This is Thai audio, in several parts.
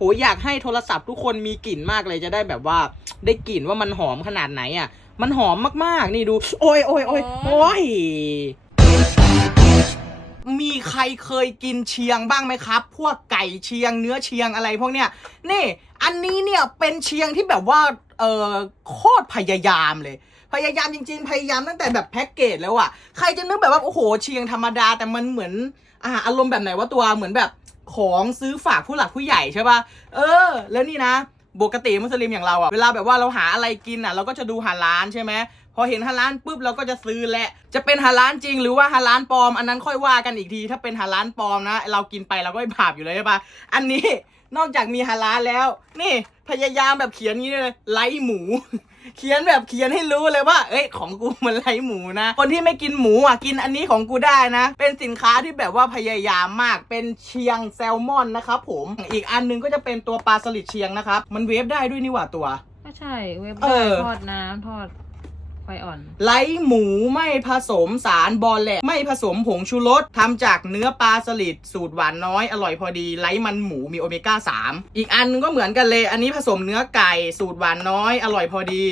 โหอยากให้โทรศัพท์ทุกคนมีกลิ่นมากเลยจะได้แบบว่า ได้กลิ่นว่ามันหอมขนาดไหนอะ มันหอมมากๆ นี่ดู โอ้ยโอ้ยโอ้ยโอ้ยมีใครเคยกินเชียงบ้างไหมครับ พวกไก่เชียงเนื้อเชียงอะไรพวกเนี้ย นี่ อันนี้เนี่ยเป็นเชียงที่แบบว่า เออโคตรพยายามเลย พยายามจริง ๆ พยายามตั้งแต่แบบแพ็กเกจแล้วอะใครจะนึกแบบว่า โอ้โห เชียงธรรมดาแต่มันเหมือน อ่า อารมณ์แบบไหนว่าตัว เหมือนแบบ ของซื้อฝากผู้หลักผู้ใหญ่ใช่ป่ะ เออ แล้วนี่นะปกติมุสลิมอย่างเราอะเวลาแบบว่าเราหาอะไรกินอะเราก็จะดูฮาลานใช่ไหมพอเห็นฮาลานปุ๊บเราก็จะซื้อแหละ จะเป็นฮาลานจริงหรือว่าฮาลานปลอม อันนั้นค่อยว่ากันอีกที ถ้าเป็นฮาลานปลอมนะ เรากินไปเราก็ไม่บาปอยู่เลยใช่ปะอันนี้นอกจากมีฮาลานแล้ว นี่พยายามแบบเขียนงี้เลยไร้หมู เขียนแบบเขียนให้รู้เลยว่า เอ้ย ของกูมันไร้หมูนะ คนที่ไม่กินหมูอะกินอันนี้ของกูได้นะ เป็นสินค้าที่แบบว่าพยายามมาก เป็นเชียงแซลมอนนะครับผม อีกอันหนึงก็จะเป็นตัวปลาสลิดเชียงนะครับ มันเวฟได้ด้วยนี่หว่าตัว ก็ใช่เว็บเอได้อทอดน้ำทอด ไฟอ่อนไร้หมูไม่ผสมสารบอแลกไม่ผสมผงชูรสทำจากเนื้อปลาสลิดสูตรหวานน้อยอร่อยพอดีไร้มันหมูมีโอเมก้า 3 อีกอันนึงก็เหมือนกันเลย อันนี้ผสมเนื้อไก่สูตรหวานน้อยอร่อยพอดี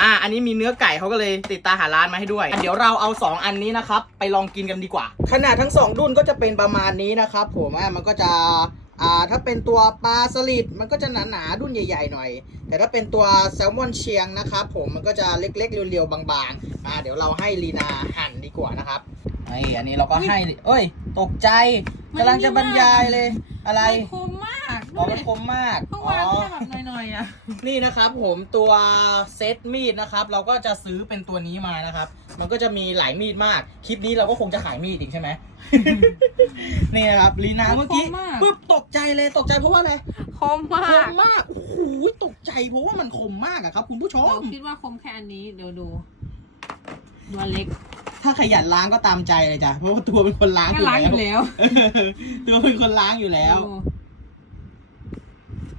อ่า อันนี้มีเนื้อไก่เขาก็เลยติดตาหาร้านมาให้ด้วย เดี๋ยวเราเอา 2 อันนี้นะครับ ไปลองกินกันดีกว่า ขนาดทั้ง2ดุนก็จะเป็นประมาณนี้นะครับผมอะมันก็จะ อ่าถ้าเป็นตัวปลาสลิดมันก็จะหนาๆดุนใหญ่ๆหน่อย แต่ถ้าเป็นตัวแซลมอนเชียงนะครับผมมันก็จะเล็กๆเรียวๆบางๆอ่าเดี๋ยวเราให้ลีนาหั่นดีกว่านะครับไอ้อันนี้เราก็ให้เอ้ย ตกใจกำลังจะบรรยายเลย อะไร มันคมมาก อ๋อมันคมมากเพิ่งอ๋วางอแค่แบบหน่อยๆอะ นี่นะครับผมตัวเซตมีดนะครับ เราก็จะซื้อเป็นตัวนี้มานะครับ มันก็จะมีหลายมีดมาก คลิปนี้เราก็คงจะขายมีดอีกใช่ไหม นี่นะครับลีนาเมื่อกี้คมมากปุ๊บตกใจเลยตกใจเพราะว่าอะไรคมมาคกมมากโอ้โหตกใจเพราะว่ามันคมมากอะครับคุณผู้ชเรามคิดว่าคมแค่อันนี้เดี๋ยวดูดูอันเล็กถ้าขยันล้างก็ตามใจเลยจ้ะเพราะว่าตัวเป็นคนล้างอก็ยู่ล้างอยู่แล้วแล้ว ตัวเป็นคนล้างอยู่แล้ว ดู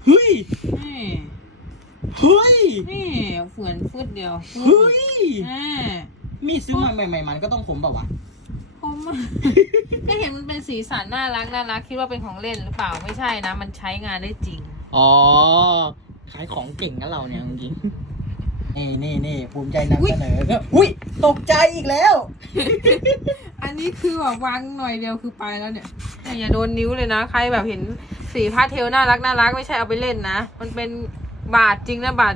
เฮ้ย นี่เฮ้ย นี่เหมือนฟืดเดียวเฮ้ย อ่ามีดซื้อมาใหม่ๆมันก็ต้องคมเปล่าวะคมมาก ก็เห็นมันเป็นสีสันน่ารักน่ารักคิดว่าเป็นของเล่นหรือเปล่าไม่ใช่นะ มันใช้งานได้จริง อ๋อ ขายของเก่งนะเราเนี่ยจริงๆนี่นี่นี่ภูมิใจนำเสนอก็อุ้ยตกใจอีกแล้ว อันนี้คือแบบวางหน่อยเดียวคือไปแล้วเนี่ยเนี่ยอย่าโดนนิ้วเลยนะ ใครแบบเห็น สีพาสเทลน่ารักน่ารักไม่ใช่เอาไปเล่นนะ มันเป็นบาดจริงนะบาด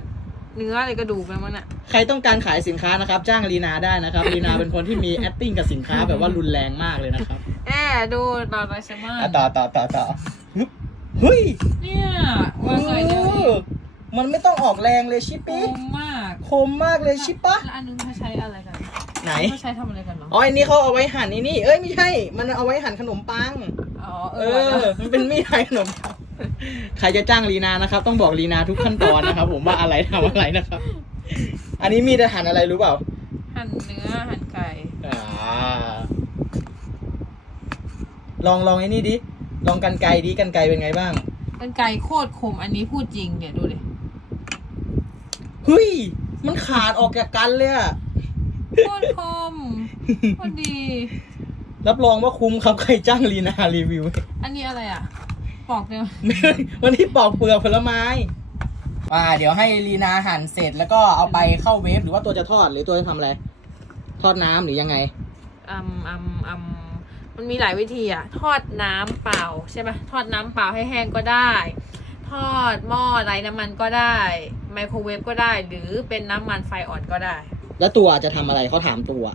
เนื้ออะไรกระดูกอะไรมันอะ ใครต้องการขายสินค้านะครับ จ้างลีนาได้นะครับลีนาเป็นคนที่มี acting กับสินค้าแบบว่ารุนแรงมากเลยนะครับแอบดูต่อไปใช่ไหมอะต่อต่อต่อต่อฮึบเฮ้ยเนี่ยวางหน่อยเดียวเออมันไม่ต้องออกแรงเลยชิปคปี้มมากคมมากเลยชิปปะแล้วอันนึงเขาใช้อะไรกันไหน เขาใช้ทำอะไรกันเหรออ๋ออันนี้เขาเอาไว้หั่นนี่นี่เอ้ยไม่ใช่ มันเอาไว้หั่นขนมปัง อ๋อเอเออว่ะอมันเป็นมีดหั่นขนมปังใครจะจ้างลีนานะครับ ต้องบอกลีนาทุกขั้นตอนนะครับ ผมว่าอะไรทำอะไรนะครับ อันนี้มีดหั่นอะไรรู้เปล่า หั่นเนื้อหั่นไก่อ่า ลองลองไอ้นี่ดิ ลองกันไกรดิกันไกรเป็นไงบ้าง เป็นไก่โคตรคมอันนี้พูดจริงเดี๋ยวดูเลยเฮ้ย มันขาดออกจากกันเลยอะโคตรคมโคตรดี รับรองว่าคุ้มครับใครจ้างลีนารีวิว อันนี้อะไรอะปอกเดียววันที่ปอกเปลือกผลไม้อ่าเดี๋ยวให้ลีนาหั่นเสร็จแล้วก็เอาไปเข้าเวฟหรือว่าตัวจะทอดหรือตัวจะทำอะไร ทอดน้ำหรือยังไง อืมอืมอืมมันมีหลายวิธีอะ ทอดน้ำเปล่าใช่ปะทอดน้ำเปล่าให้แห้งก็ได้ ทอดหม้อไร้น้ำมันก็ได้ ไมโครเวฟก็ได้ หรือเป็นน้ำมันไฟอ่อนก็ได้ แล้วตัวจะทำอะไรเขาถามตัว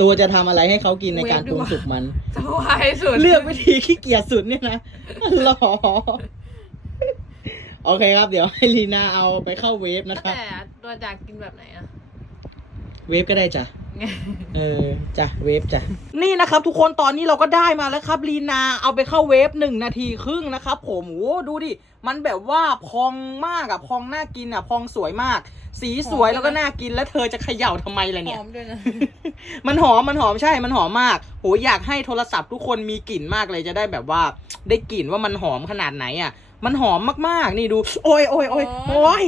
ตัวจะทำอะไรให้เขากินในการปรุงสุกมันจะวายสุดเลือกวิธีขี้เกียจสุดเนี่ยนะหรอโอเคครับ เดี๋ยวให้ลีนาเอาไปเข้าเวฟนะคแต่รับตัวจากกินแบบไหนอะ เวฟก็ได้จ้ะ เออจ้ะเวฟจ้ะ นี่นะครับ ทุกคนตอนนี้เราก็ได้มาแล้วครับลีนาเอาไปเข้าเวฟหนึ่งนาทีครึ่งนะครับผมโอ้ดูดิ มันแบบว่าพองมากอะพองน่ากินอะพองสวยมาก สีสวยแล้วก็น่ากินแล้วเธอจะเขย่าทำไมล่ะหเนี่ยอมด้วยนะ มันหอมมันหอมใช่ มันหอมมากโหอยากให้โทรศัพท์ทุกคนมีกลิ่นมากเลยจะได้แบบว่าได้กลิ่นว่ามันหอมขนาดไหนอะมันหอมมากๆ นี่ดู โอ้ยโอ้ยโอ้ยโอ้ย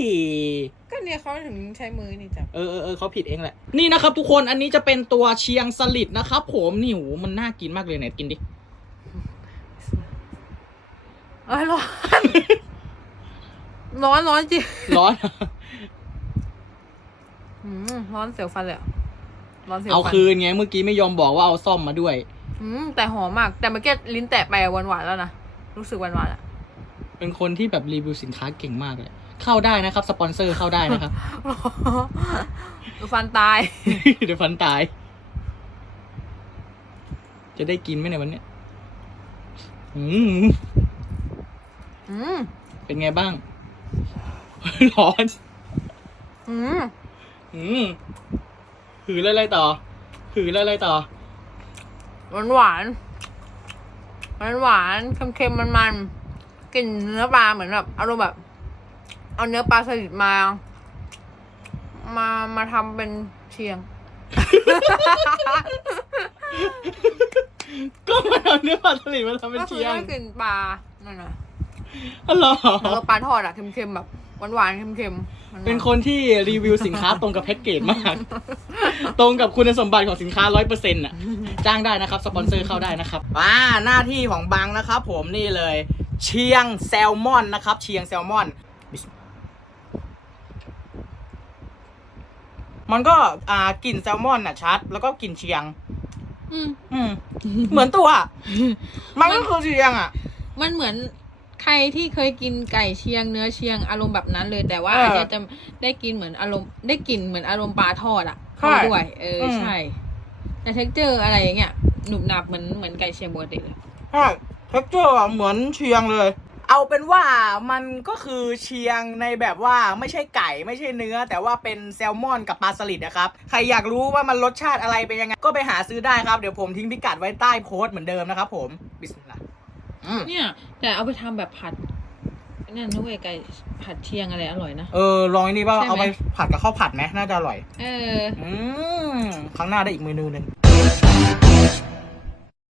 ก็เนี่ยเขาถึงใช้มือนี่จับ เออเออเออเขาผิดเองแหละ นี่นะครับทุกคน อันนี้จะเป็นตัวเชียงสลิดนะครับผมนี่โหมันน่ากินมากเลยไหนกินดิ เอ้ยร้อน ร้อนร้อนจริงร้อน อืมร้อนเสียวฟันเลยอะร้อนเสียวเอาฟันคืนไงเมื่อกี้ไม่ยอมบอกว่าเอาซ่อมมาด้วย อืมแต่หอมมาก แต่เมื่อกี้ลิ้นแตะไปหวานหวานๆแล้วนะ รู้สึกหวานหวานๆอะเป็นคนที่แบบรีวิวสินค้าเก่งมากเลย เข้าได้นะครับ สปอนเซอร์เข้าได้นะครับ ดูฟันตาย เดี๋ยวฟันตาย จะได้กินไหมในยวันเนี้ยอืมอืมเป็นไงบ้าง ร้อน อืมอืมหือแล้วอะไรต่อ หือแล้วอะไรต่อ หวานหวานหวานหวานๆเค็มๆมันๆกลิ่นเนื้อปลาเหมือนแบบอารมณ์แบบ เอาเนื้อปลาสลิดมา มามาทำเป็นเชียง ก็มาเอาเนื้อปลาสลิดมาทำเป็นก็คืเชียงได้กลิ่นปลานั่นน่ะอ๋อเหรอแล้วก็ปลาทอดอะเค็มๆแบบหวานหวานๆเค็มๆหวาๆเป็นคนที่รีวิวสินค้าตรงกับแพ็กเกจมาก ตรงกับคุณสมบัติของสินค้าร้อยเปอร์เซ็นต์อะ จ้างได้นะครับสปอนเซอร์เข้าได้นะครับอ่าหน้าที่ของบังนะครับผมนี่เลย เชียงแซลมอนนะครับ เชียงแซลมอนมั นก็อ่ากลิ่นแซลมอนอะชัด แล้วก็กลิ่นเชียง อืม อืม เหมือนตัวอะมันก็คือเชียงอะ มันเหมือนใครที่เคยกินไก่เชียงเนื้อเชียงอารมณ์แบบนั้นเลยแต่ว่าเอออันเนี้ยจะได้กินเหมือนอารมณ์ได้กลิ่นเหมือนอารมณ์ปลาทอดอะใช่เข้าด้วย เอออม ใช่ แต่เท็กเจอร์อะไรอย่างเงี้ยหนุบหนับเหมือนเหมือนไก่เชียงปกติเลย ใช่เท็กเจอร์เหมือนเชียงเลย เอาเป็นว่ามันก็คือเชียงในแบบว่าไม่ใช่ไก่ไม่ใช่เนื้อ แต่ว่าเป็นแซลมอนกับปลาสลิดนะครับใครอยากรู้ว่ามันรสชาติอะไรเป็นยังไงก็ไปหาซื้อได้ครับเดี๋ยวผมทิ้งพิกัดไว้ใต้โพสต์เหมือนเดิมนะครับผมบิสมิลลาห์อืมเนี่ย แต่เอาไปทำแบบผัดนั่นนะเว้ยไก่ผัดเชียงอะไรอร่อยนะ เออลองอันนี้ป่ะใช่ไหม เอาไปผัดกับข้าวผัดไหมน่าจะอร่อย เออ อืมครั้งหน้าได้อีกเมนูหนึ่ง